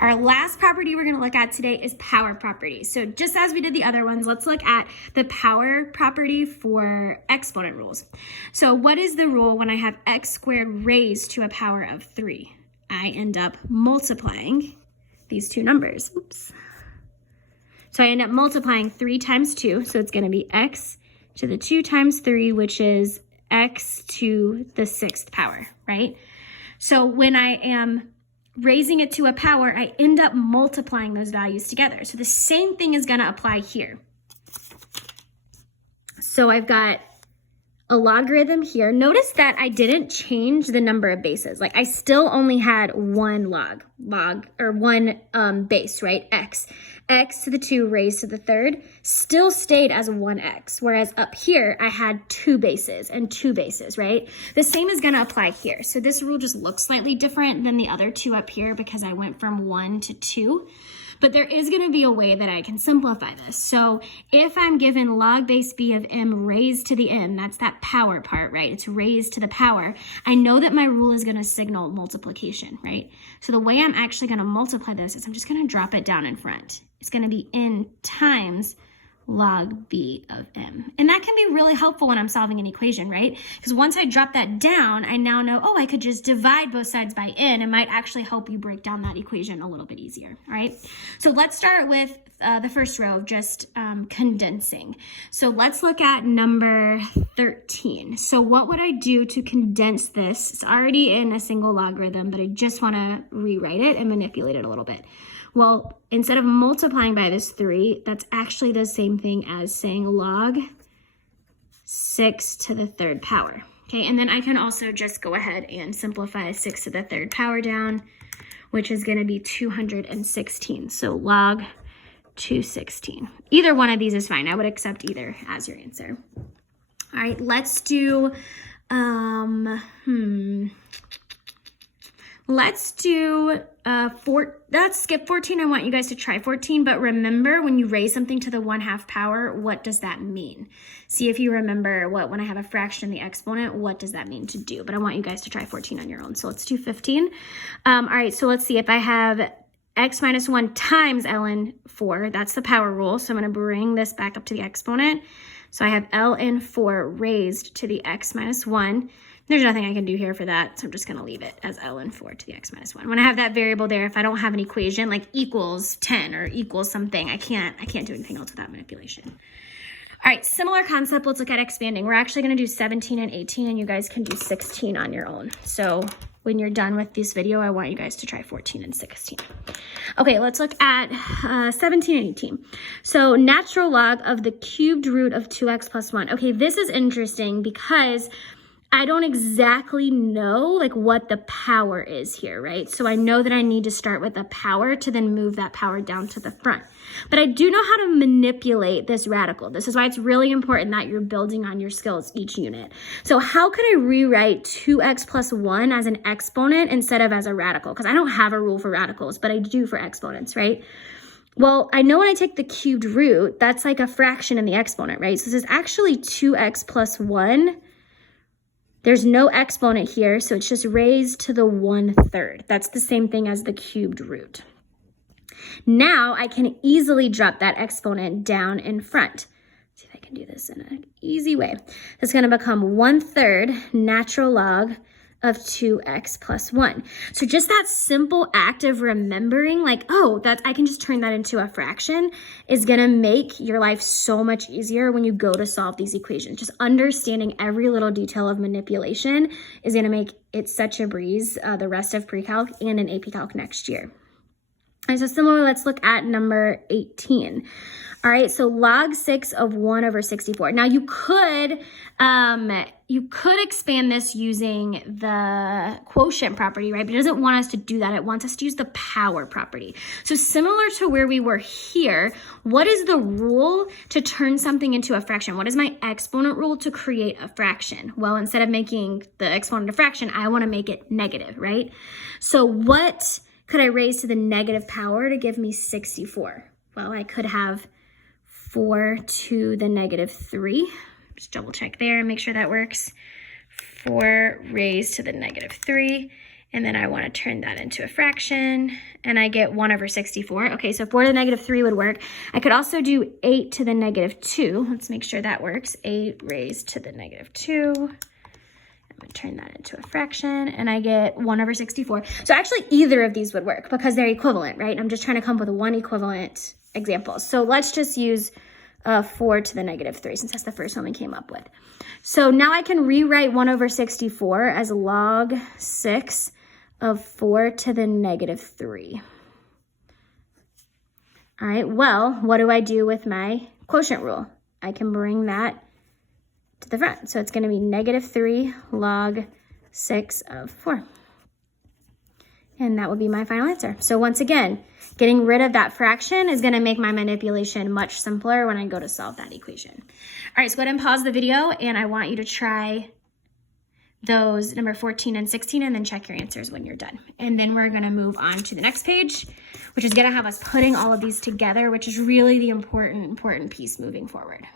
Our last property we're going to look at today is power property. So just as we did the other ones, let's look at the power property for exponent rules. So what is the rule when I have x squared raised to a power of 3? I end up multiplying these two numbers. Oops. So I end up multiplying 3 times 2. So it's going to be x to the 2 times 3, which is x to the 6th power, right? So when I am raising it to a power, I end up multiplying those values together. So the same thing is going to apply here. So I've got a logarithm here. Notice that I didn't change the number of bases. Like I still only had one one base, right? X to the 2 raised to the 3rd still stayed as 1x, whereas up here I had 2 bases and 2 bases, right? The same is going to apply here. So this rule just looks slightly different than the other two up here because I went from 1 to 2. But there is going to be a way that I can simplify this. So if I'm given log base b of m raised to the n, that's that power part, right? It's raised to the power. I know that my rule is going to signal multiplication, right? So the way I'm actually going to multiply this is I'm just going to drop it down in front. It's going to be n times log b of m. And that can be really helpful when I'm solving an equation, right? Because once I drop that down, I now know, oh, I could just divide both sides by n. It might actually help you break down that equation a little bit easier, all right? So let's start with the first row of just condensing. So let's look at number 13. So what would I do to condense this? It's already in a single logarithm, but I just want to rewrite it and manipulate it a little bit. Well, instead of multiplying by this 3, that's actually the same thing as saying log 6 to the 3rd power. Okay, and then I can also just go ahead and simplify 6 to the 3rd power down, which is going to be 216. So log 216. Either one of these is fine. I would accept either as your answer. All right, let's do, let's skip 14. I want you guys to try 14, but remember when you raise something to the 1/2 power, what does that mean? See if you remember when I have a fraction in the exponent, what does that mean to do? But I want you guys to try 14 on your own. So let's do 15. All right, so let's see if I have x minus 1 times ln 4, that's the power rule. So I'm going to bring this back up to the exponent. So I have ln 4 raised to the x minus 1. There's nothing I can do here for that, so I'm just going to leave it as ln 4 to the x minus 1. When I have that variable there, if I don't have an equation like equals 10 or equals something, I can't do anything else with that manipulation. All right, similar concept. Let's look at expanding. We're actually going to do 17 and 18, and you guys can do 16 on your own. So when you're done with this video, I want you guys to try 14 and 16. Okay, let's look at 17 and 18. So natural log of the cubed root of 2x plus 1. Okay, this is interesting because I don't exactly know like what the power is here, right? So I know that I need to start with a power to then move that power down to the front. But I do know how to manipulate this radical. This is why it's really important that you're building on your skills each unit. So how could I rewrite 2x plus 1 as an exponent instead of as a radical? Because I don't have a rule for radicals, but I do for exponents, right? Well, I know when I take the cubed root, that's like a fraction in the exponent, right? So this is actually 2x plus 1. There's no exponent here, so it's just raised to the 1/3. That's the same thing as the cubed root. Now I can easily drop that exponent down in front. Let's see if I can do this in an easy way. It's going to become 1/3 natural log of 2x plus 1. So just that simple act of remembering like, oh, I can just turn that into a fraction is going to make your life so much easier when you go to solve these equations. Just understanding every little detail of manipulation is going to make it such a breeze the rest of pre-calc and in AP Calc next year. And so similarly, let's look at number 18. All right, so log 6 of 1 over 64. Now you could expand this using the quotient property, right? But it doesn't want us to do that. It wants us to use the power property. So similar to where we were here, what is the rule to turn something into a fraction? What is my exponent rule to create a fraction? Well, instead of making the exponent a fraction, I want to make it negative, right? So what could I raise to the negative power to give me 64? Well, I could have 4 to the negative 3. Just double check there and make sure that works. 4 raised to the negative 3. And then I want to turn that into a fraction, and I get 1 over 64. Okay, so 4 to the negative 3 would work. I could also do 8 to the negative 2. Let's make sure that works. 8 raised to the negative 2. I'm going to turn that into a fraction, and I get 1 over 64. So actually, either of these would work because they're equivalent, right? I'm just trying to come up with one equivalent example. So let's just use 4 to the negative 3, since that's the first one we came up with. So now I can rewrite 1 over 64 as log 6 of 4 to the negative 3. All right, well, what do I do with my quotient rule? I can bring that to the front. So it's going to be negative 3 log 6 of 4. And that will be my final answer. So once again, getting rid of that fraction is going to make my manipulation much simpler when I go to solve that equation. All right, so go ahead and pause the video, and I want you to try those number 14 and 16, and then check your answers when you're done. And then we're going to move on to the next page, which is going to have us putting all of these together, which is really the important piece moving forward.